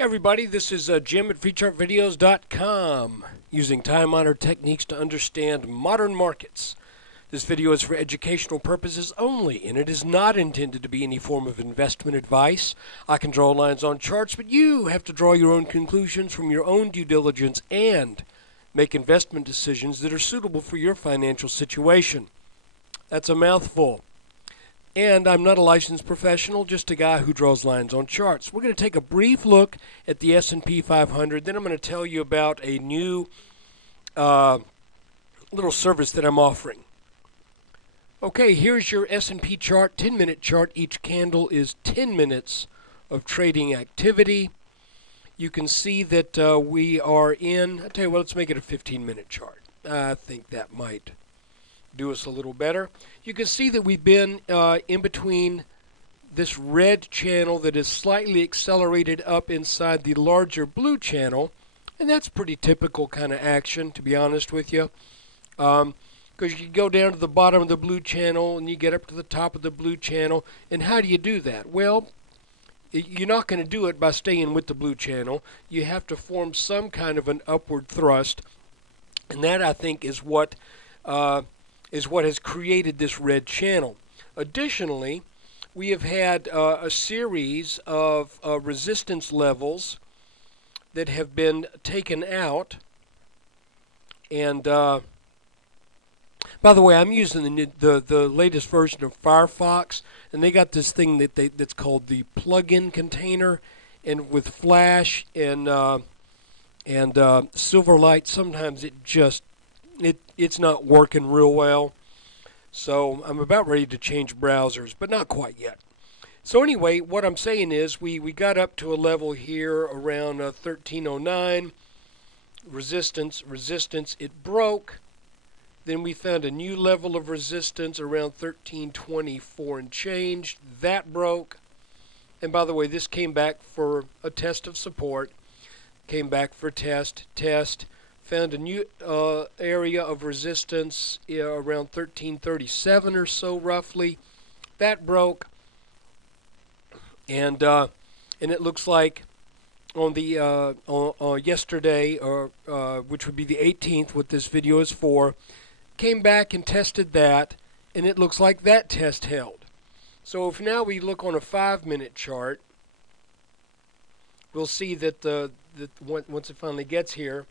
Everybody, this is Jim at FreeChartVideos.com, using time-honored techniques to understand modern markets. This video is for educational purposes only, and it is not intended to be any form of investment advice. I can draw lines on charts, but you have to draw your own conclusions from your own due diligence and make investment decisions that are suitable for your financial situation. That's a mouthful. And I'm not a licensed professional, just a guy who draws lines on charts. We're going to take a brief look at the S&P 500. Then I'm going to tell you about a new little service that I'm offering. Okay, here's your S&P chart, 10-minute chart. Each candle is 10 minutes of trading activity. You can see that we are in, I'll tell you what, let's make it a 15-minute chart. I think that might do us a little better. You can see that we've been in between this red channel that is slightly accelerated up inside the larger blue channel, and that's pretty typical kind of action, to be honest with you, because you go down to the bottom of the blue channel and you get up to the top of the blue channel. And how do you do that? Well, you're not going to do it by staying with the blue channel. You have to form some kind of an upward thrust, and that, I think, is what has created this red channel. Additionally, we have had a series of resistance levels that have been taken out. And by the way, I'm using the latest version of Firefox, and they got this thing that's called the plug-in container, and with Flash and Silverlight, sometimes it's not working real well. So I'm about ready to change browsers, but not quite yet. So anyway, what I'm saying is we got up to a level here around 1309. Resistance, it broke. Then we found a new level of resistance around 1324 and change. That broke. And by the way, this came back for a test of support. Came back for test. Found a new area of resistance around 1337 or so, roughly. That broke, and it looks like on the yesterday, which would be the 18th, what this video is for, came back and tested that, and it looks like that test held. So if now we look on a 5-minute chart, we'll see that once it finally gets here.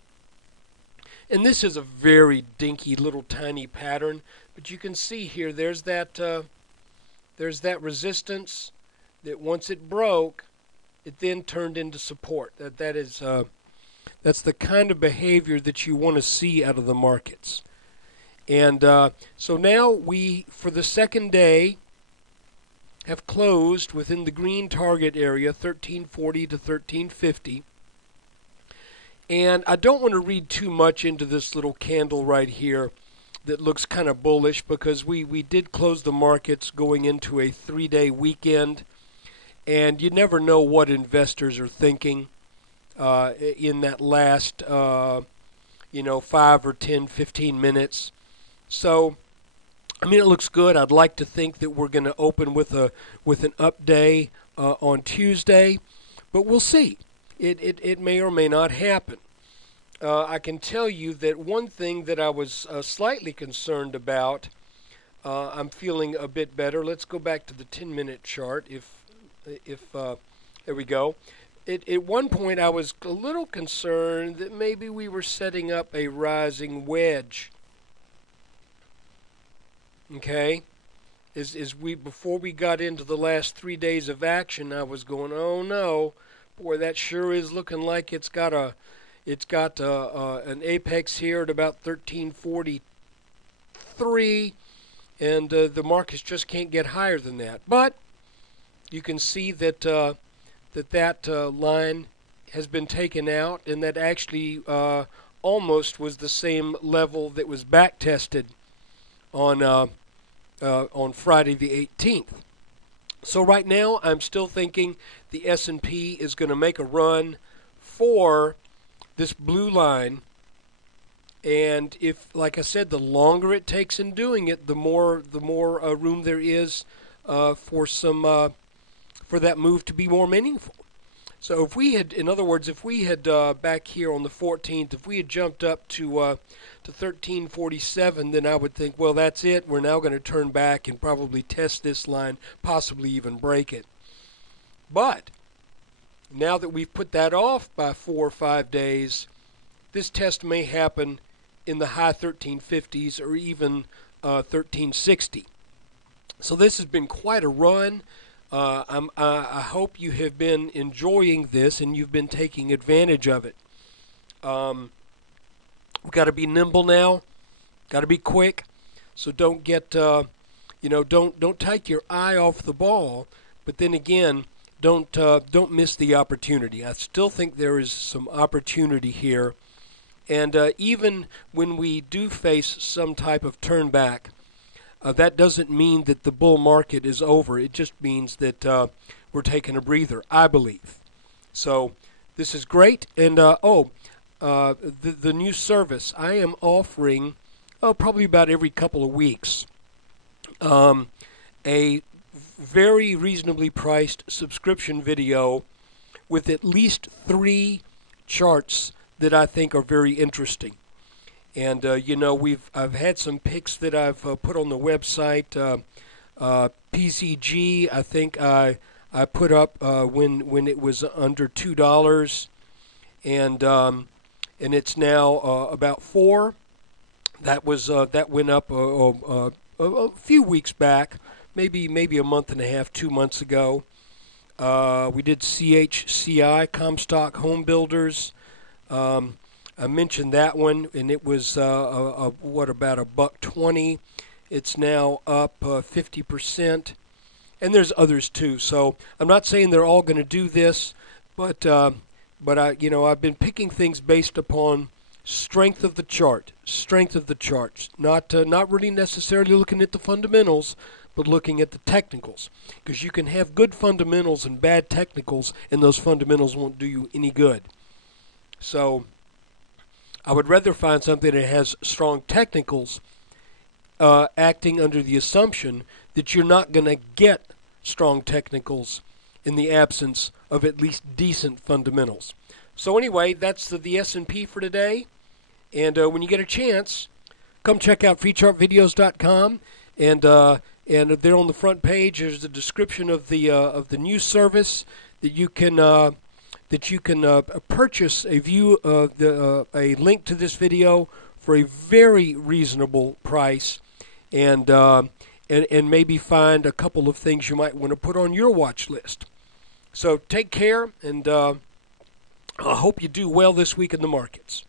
And this is a very dinky little tiny pattern, but you can see here there's that resistance that once it broke, it then turned into support. That's the kind of behavior that you want to see out of the markets. And so now we, for the second day, have closed within the green target area, 1340 to 1350. And I don't want to read too much into this little candle right here that looks kind of bullish, because we did close the markets going into a 3-day weekend, and you never know what investors are thinking in that last 5 or 10, 15 minutes. So, I mean, it looks good. I'd like to think that we're going to open with an up day on Tuesday, but we'll see. It may or may not happen. I can tell you that one thing that I was slightly concerned about, I'm feeling a bit better. Let's go back to the 10-minute chart. There we go. At one point, I was a little concerned that maybe we were setting up a rising wedge. Okay, before we got into the last 3 days of action, I was going, oh no, boy, that sure is looking like it's got an apex here at about 1343, and the markets just can't get higher than that. But you can see that that line has been taken out, and that actually almost was the same level that was back tested on Friday the 18th. So right now, I'm still thinking the S&P is going to make a run for this blue line, and if, like I said, the longer it takes in doing it, the more room there is for that move to be more meaningful. So if we had, in other words, if we had back here on the 14th, if we had jumped up to 1347, then I would think, well, that's it. We're now going to turn back and probably test this line, possibly even break it. But now that we've put that off by 4 or 5 days, this test may happen in the high 1350s or even 1360. So this has been quite a run. I hope you have been enjoying this and you've been taking advantage of it. We've got to be nimble now. Got to be quick. So don't get, don't take your eye off the ball. But then again, don't miss the opportunity. I still think there is some opportunity here. And even when we do face some type of turn back, that doesn't mean that the bull market is over. It just means that we're taking a breather, I believe. So this is great. And the new service, I am offering probably about every couple of weeks a very reasonably priced subscription video with at least 3 charts that I think are very interesting. And I've had some picks that I've put on the website. PCG, I think I put up when it was under $2, and it's now about $4. That went up a few weeks back, maybe a month and a half, 2 months ago. We did CHCI, Comstock Home Builders. I mentioned that one, and it was about $1.20. It's now up 50%, and there's others too. So I'm not saying they're all going to do this, but I've been picking things based upon strength of the chart, not really necessarily looking at the fundamentals, but looking at the technicals, because you can have good fundamentals and bad technicals, and those fundamentals won't do you any good. So I would rather find something that has strong technicals acting under the assumption that you're not going to get strong technicals in the absence of at least decent fundamentals. So anyway, that's the S&P for today. And when you get a chance, come check out freechartvideos.com. And there on the front page is the description of the new service that you can purchase a link to this video for a very reasonable price, and maybe find a couple of things you might want to put on your watch list. So take care, and I hope you do well this week in the markets.